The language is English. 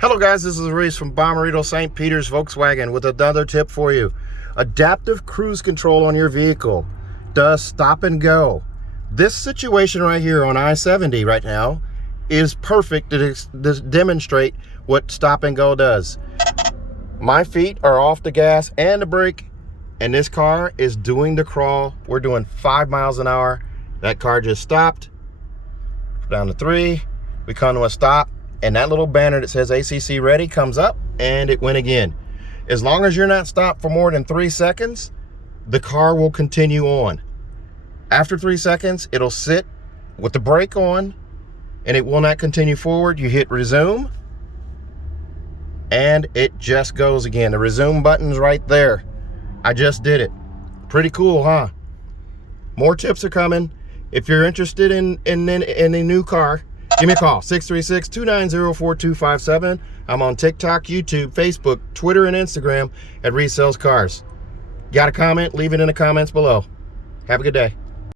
Hello guys, this is Reese from Bommarito St. Peter's Volkswagen with another tip for you. Adaptive cruise control on your vehicle does stop and go. This situation right here on I-70 right now is perfect to demonstrate what stop and go does. My feet are off the gas and the brake, and this car is doing the crawl. We're doing 5 miles an hour. That car just stopped. Down to 3. We come to a stop. And that little banner that says ACC ready comes up and it went again. As long as you're not stopped for more than 3 seconds, the car will continue on. After 3 seconds, it'll sit with the brake on and it will not continue forward. You hit resume and it just goes again. The resume button's right there. I just did it. Pretty cool, huh? More tips are coming. If you're interested in a new car, give me a call, 636-290-4257. I'm on TikTok, YouTube, Facebook, Twitter, and Instagram at Reese Sells Cars. Got a comment? Leave it in the comments below. Have a good day.